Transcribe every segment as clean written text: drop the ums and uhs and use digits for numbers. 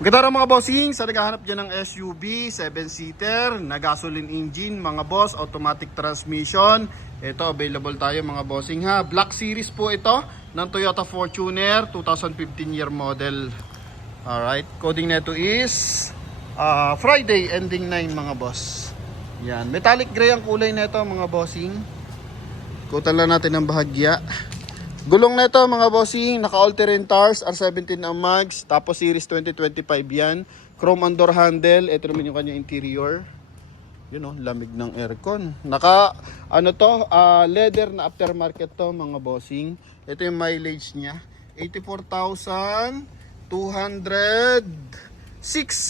Maganda rin mga bossing, sa naghahanap dyan ng SUV, 7-seater, na gasoline engine, mga boss, automatic transmission. Ito, available tayo mga bossing ha. Black Series po ito, ng Toyota Fortuner, 2015 year model. Alright, coding nito is Friday, ending 9 mga boss. Yan, metallic gray ang kulay nito mga bossing. Kutan lang natin ang bahagya. Gulong na ito mga bossing, naka-all-terrain tires, R17 ang mags, tapos series 2025 yan. Chrome and door handle, ito naman yung kanyang interior. Yun o, lamig ng aircon. Naka, leather na aftermarket to mga bossing. Ito yung mileage niya, 84,206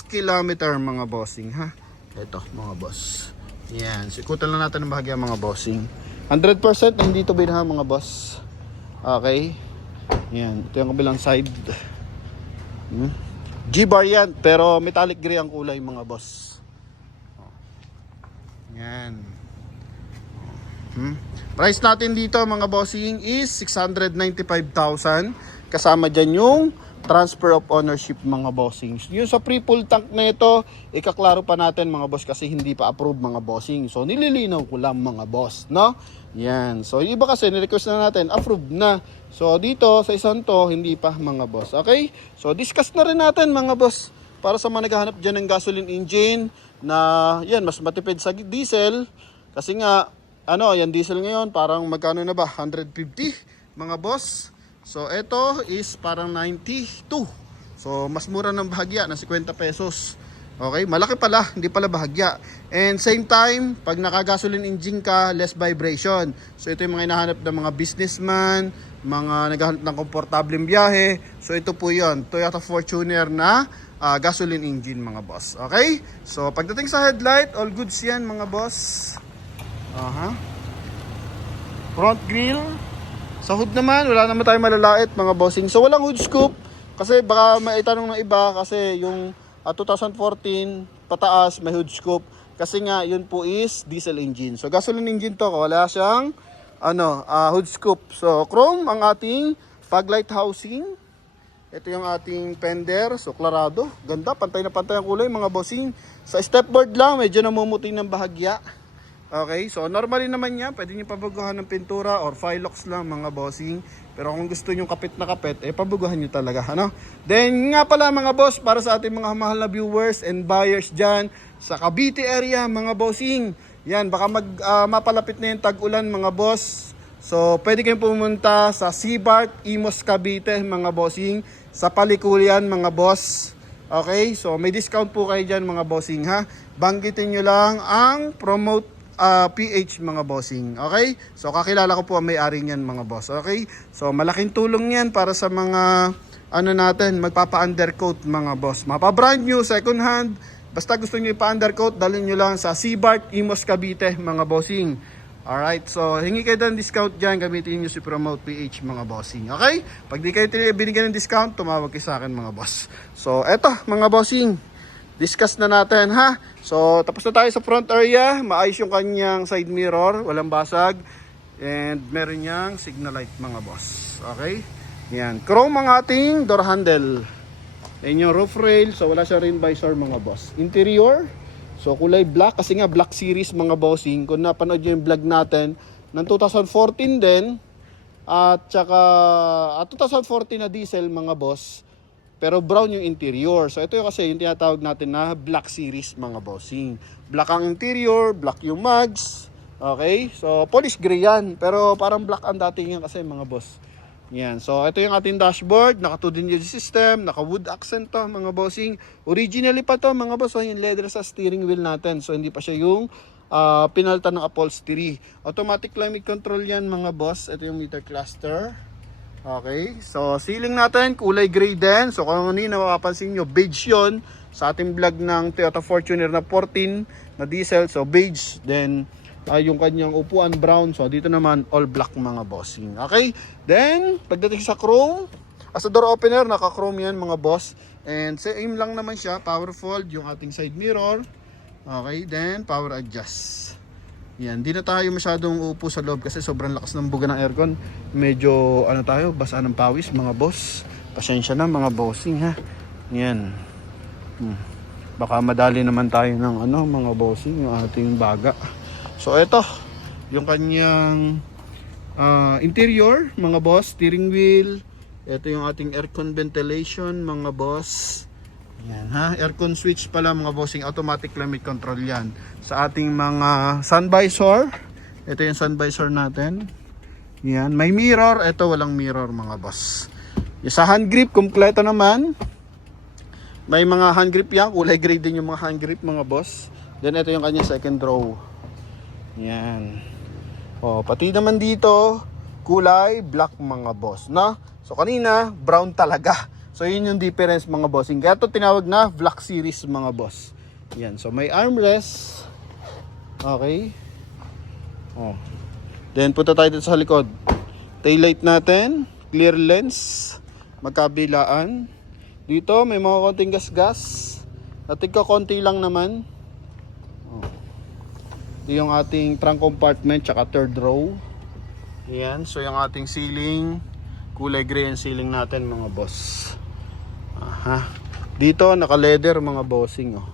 kilometer mga bossing ha. Ito mga boss. Yan, sikutan lang natin ang bahagya mga bossing. 100% na hindi ito binaha mga boss. Okay. Yan. Ito yung kabilang side. G-bar yan. Pero metallic gray ang kulay mga boss. Yan. Price natin dito mga bossing is 695,000. Kasama dyan yung transfer of ownership mga bossing. Yung sa pre-full tank na ito, ikaklaro pa natin mga boss kasi hindi pa approve mga bossing. So nililinaw ko lang mga boss, no? Yan. So yung iba kasi nirequest na natin, approved na. So dito sa isang to, hindi pa mga boss. Okay? So discuss na rin natin mga boss para sa mga naghahanap dyan ng gasoline engine na yan, mas matipid sa diesel. Kasi nga, yan diesel ngayon, parang magkano na ba? 150 mga boss. So ito is parang 92. So mas mura ng bahagya na 50 pesos. Okay, malaki pala, hindi pala bahagya. And same time, pag naka-gasoline engine ka, less vibration. So ito yung mga hinahanap ng mga businessman, mga naghahanap ng komportableng biyahe. So ito po yun, Toyota Fortuner na gasoline engine mga boss. Okay, so pagdating sa headlight, all goods yan mga boss. Front grille. Sa hood naman, wala naman tayong malalait mga bossing. So walang hood scoop kasi baka maitanong ng iba kasi yung 2014 pataas may hood scoop kasi nga yun po is diesel engine. So gasoline engine to, wala siyang hood scoop. So chrome ang ating fog light housing. Ito yung ating fender, so klarado. Ganda, pantay na pantay ang kulay mga bossing. Sa stepboard lang, medyo namumuting ng bahagya. Okay, so normally naman yan, pwede nyo pabaguhan ng pintura or Filox lang mga bossing. Pero kung gusto nyo kapit na kapit, pabaguhan nyo talaga, Then nga pala mga boss, para sa ating mga mahal na viewers and buyers dyan sa Cavite area mga bossing. Yan, baka mapalapit na yung tag-ulan mga boss. So pwede kayong pumunta sa Seabart, Imos, Cavite mga bossing. Sa Palikulian mga boss. Okay, so may discount po kayo dyan mga bossing ha. Banggitin nyo lang ang promote PH mga bossing. Okay? So kakilala ko po ang may-ari niyan mga boss. Okay? So malaking tulong 'yan para sa mga natin, magpapa-undercoat mga boss. Mapa-brand new, second hand. Basta gusto niyo ipa-undercoat, dalhin niyo lang sa Seabart, Imos, Cavite mga bossing. Alright, so hingi kayo ng discount dyan, gamitin niyo si Promote PH mga bossing. Okay? Pag di kayo binigyan ng discount, tumawag kayo sa akin mga boss. So eto mga bossing, discuss na natin ha. So tapos na tayo sa front area. Maayos yung kanyang side mirror, walang basag. And meron niyang signal light mga boss. Okay? Yan. Chrome ang ating door handle. Yan yung roof rail. So wala siya rin visor mga boss. Interior. So kulay black kasi nga Black Series mga bossing. Kung napanood nyo yung vlog natin ng 2014 din. At saka 2014 na diesel mga boss. Pero brown yung interior. So ito yung kasi yung tinatawag natin na Black Series mga bossing. Black ang interior, black yung mags. Okay? So polish gray yan. Pero parang black ang dating yan kasi mga boss. Yan. So ito yung ating dashboard. Naka 2D system. Naka wood accent to mga bossing. Originally pa to mga boss. So yung leather sa steering wheel natin. So hindi pa siya yung pinalitan ng upholstery. Automatic climate control yan mga boss. Ito yung meter cluster. Okay, so ceiling natin, kulay gray din. So kung kanina mapapansin nyo, beige yun sa ating vlog ng Toyota Fortuner na 14 na diesel. So beige, then yung kanyang upuan brown. So dito naman all black mga bossing. Okay, then pagdating sa chrome, as a door opener, naka-chrome yan mga boss. And same lang naman siya, power fold, yung ating side mirror. Okay, then power adjust. Yan, di na tayo masyadong uupo sa loob kasi sobrang lakas ng buga ng aircon. Medyo basa ng pawis mga boss. Pasensya na mga bossing ha. Yan. Baka madali naman tayo ng ano, mga bossing, yung ating baga. So ito, yung kanyang interior, mga boss, steering wheel. Ito yung ating aircon ventilation, mga boss. Yan ha, aircon switch pala mga bossing, automatic climate control yan. Sa ating mga sun visor, ito yung sun visor natin. Yan, may mirror, ito walang mirror mga boss. Yung sa hand grip, kumpleto naman. May mga hand grip yan, kulay gray din yung mga hand grip mga boss. Then ito yung kanyang second row. Yan. Oh, pati naman dito, kulay black mga boss, no? So kanina, brown talaga. So yun yung difference mga bossing. Kaya ito tinawag na Black Series mga boss. Yan. So may armrest. Okay. Oh. Then punta tayo dito sa likod. Taillight natin. Clear lens. Magkabilaan. Dito may mga konting gas-gas. Natigka konti lang naman. Oh. Ito yung ating trunk compartment tsaka third row. Yan. So yung ating ceiling. Kulay gray ang ceiling natin mga boss. Aha. Dito naka-leather mga bossing oh.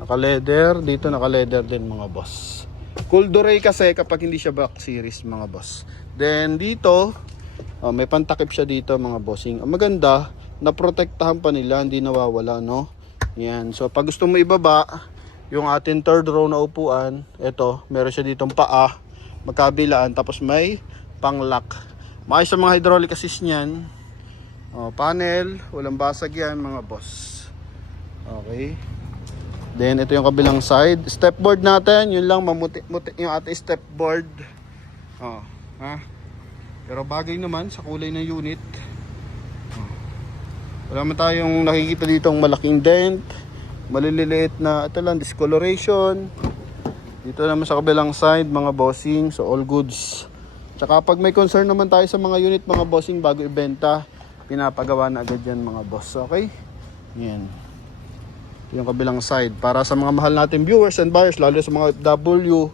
Naka-leather, dito naka-leather din mga boss. Cool Duray kasi kapag hindi siya Black Series mga boss. Then dito, may pantakip siya dito mga bossing. Ang maganda, naprotektahan pa nila, hindi nawawala no. Yan. So pag gusto mo ibaba, yung ating third row na upuan, ito, meron siya ditong paa, magkabilaan, tapos may pang-lock. Maayos sa mga hydraulic assist niyan. Oh, panel, walang basag yan mga boss. Okay. Then ito yung kabilang side. Stepboard natin, yun lang mamuti-muti yung ating stepboard. Oh, ha. Pero bagay naman sa kulay ng unit. Oh. Wala man tayong nakikita dito ng malaking dent, maliliit na ito lang discoloration. Dito naman sa kabilang side mga bossing, so all goods. Tsaka pag may concern naman tayo sa mga unit mga bossing bago ibenta, pinapagawa na agad yan mga boss. Okay? Yan. Yung kabilang side. Para sa mga mahal natin viewers and buyers, lalo sa mga OFW,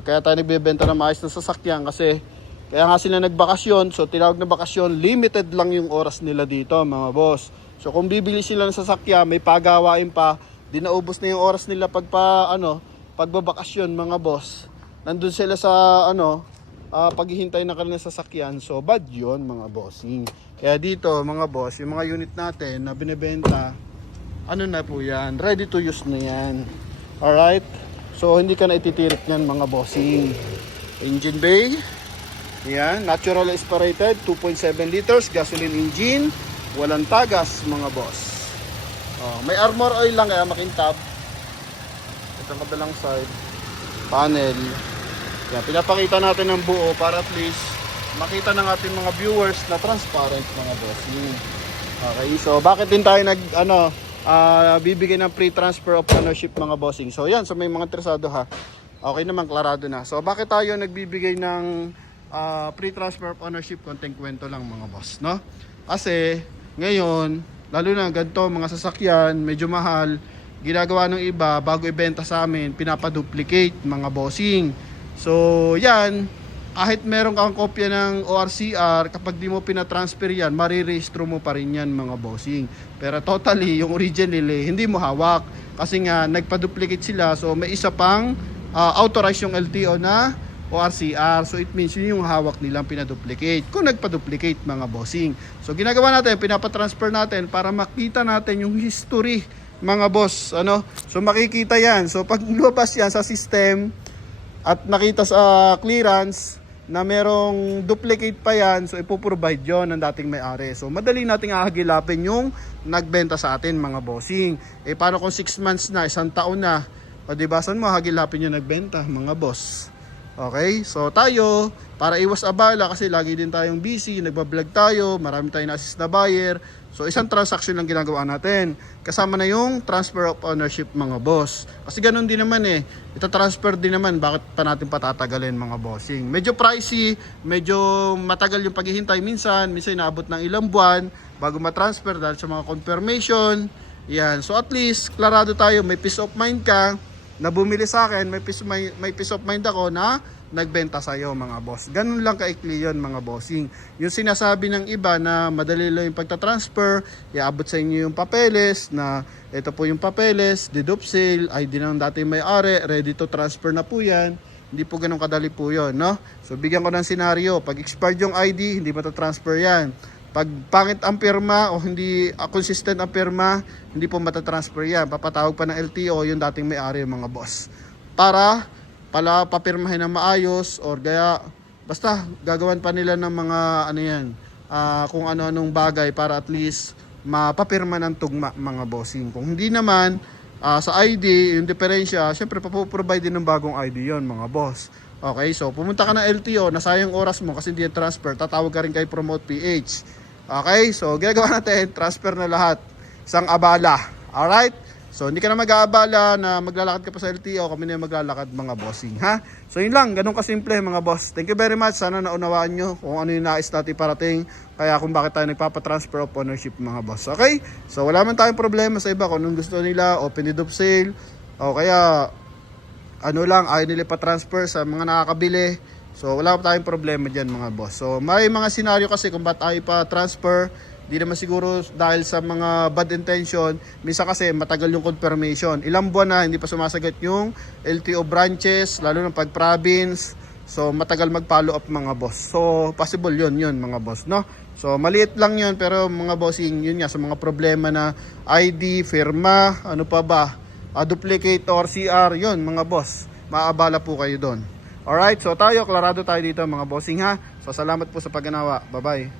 kaya tayo nagbibenta na maayos na sasakyan kasi kaya nga sila nagbakasyon. So tinawag na bakasyon, limited lang yung oras nila dito mga boss. So kung bibili sila ng sasakyan, may pagawain pa, di naubos na yung oras nila pagbabakasyon mga boss. Nandun sila sa paghihintay na kanilang sasakyan. So bad yun mga bossing. Kaya dito mga boss, yung mga unit natin na binibenta, ano na po yan, ready to use na yan. Alright, so hindi ka na ititirik yan mga bossing. Engine bay, yan, natural aspirated 2.7 liters gasoline engine, walang tagas mga boss. May armor oil lang kaya makintab. Ito ang kabilang side, panel. Yan, pinapakita natin ng buo para at least makita ng ating mga viewers na transparent mga bossing. Okay, so bakit din tayo bibigay ng free transfer of ownership mga bossing? So yan, so may mga interesado ha. Okay naman, klarado na. So bakit tayo nagbibigay ng free transfer of ownership? Konting kwento lang mga boss, no? Kasi ngayon, lalo na ganito mga sasakyan, medyo mahal, ginagawa ng iba bago ibenta sa amin, pinapaduplicate mga bossing. So yan, kahit meron kang kopya ng ORCR, kapag di mo pinatransfer yan, marirehistro mo pa rin yan mga bossing. Pero totally, yung original hindi mo hawak. Kasi nga, nagpa-duplicate sila. So may isa pang authorized yung LTO na ORCR. So it means yun yung hawak nilang pinaduplicate. Kung nagpa-duplicate mga bossing. So ginagawa natin, pinapatransfer natin para makita natin yung history mga boss. So makikita yan. So pag lumabas yan sa system at nakita sa clearance na merong duplicate pa yan, so ipoprovide yon ng dating may-ari. So madali nating ahagilapin yung nagbenta sa atin mga bossing. Paano kung 6 months na, 1 taon na, o diba, saan mo hagilapin yung nagbenta mga boss? Okay, so tayo, para iwas abala kasi lagi din tayong busy, nagbablog tayo, marami tayong assist na buyer. So isang transaction lang ginagawa natin. Kasama na yung transfer of ownership mga boss. Kasi ganun din naman ita-transfer din naman, bakit pa natin patatagalin mga bossing? Medyo pricey, medyo matagal yung paghihintay minsan inaabot ng ilang buwan bago ma-transfer dahil sa mga confirmation. Yan, so at least klarado tayo, may peace of mind ka na bumili sa akin, may peace of mind ako na nagbenta sa'yo mga boss. Ganun lang kaikli yun mga bossing. Yung sinasabi ng iba na madali lang yung pagtatransfer, iabot sa inyo yung papeles na ito po yung papeles, deed of sale, ID ng dating may-ari, ready to transfer na po yan. Hindi po ganun kadali po yun, no? So bigyan ko ng senaryo, pag expired yung ID, hindi matatransfer yan. Pag pangit ang pirma o hindi consistent ang pirma, hindi po matatransfer yan. Papatawag pa ng LTO yung dating may-ari mga boss. Para papirmahin ng maayos or kaya basta gagawan pa nila ng mga ano yan, kung ano-anong bagay para at least mapapirma ng tugma mga bossing. Kung hindi naman sa ID, yung diferensya, syempre papoprovide din ng bagong ID yon mga boss. Okay, so pumunta ka ng LTO, nasayang oras mo kasi hindi yan transfer, tatawag ka rin kay Promote PH. Okay, so ginagawa natin, transfer na lahat. Isang abala. Alright? So hindi ka na mag-aabala na maglalakad ka pa sa LTO, kami na yung maglalakad mga bossing, ha? So yun lang, ganun kasimple mga boss. Thank you very much. Sana naunawaan nyo kung ano yung nais natin parating, kaya kung bakit tayo nagpapatransfer of ownership mga boss. Okay? So wala man tayong problema sa iba kung anong gusto nila, open deed of sale, o kaya ano lang, ayaw nila pa-transfer sa mga nakakabili. So wala pa tayong problema dyan mga boss. So may mga senaryo kasi kung ba't ayaw pa-transfer. Di naman siguro dahil sa mga bad intention. Minsan kasi matagal yung confirmation. Ilang buwan na hindi pa sumasagot yung LTO branches, lalo ng pag-province. So matagal mag-follow up mga boss. So possible yun mga boss, no? So maliit lang yun pero mga bossing, yun nga sa mga problema na ID, firma, ano pa ba? Duplicate or CR, yun mga boss. Maabala po kayo doon. Alright, so tayo, klarado tayo dito mga bossing ha. So salamat po sa pagganawa. Bye-bye.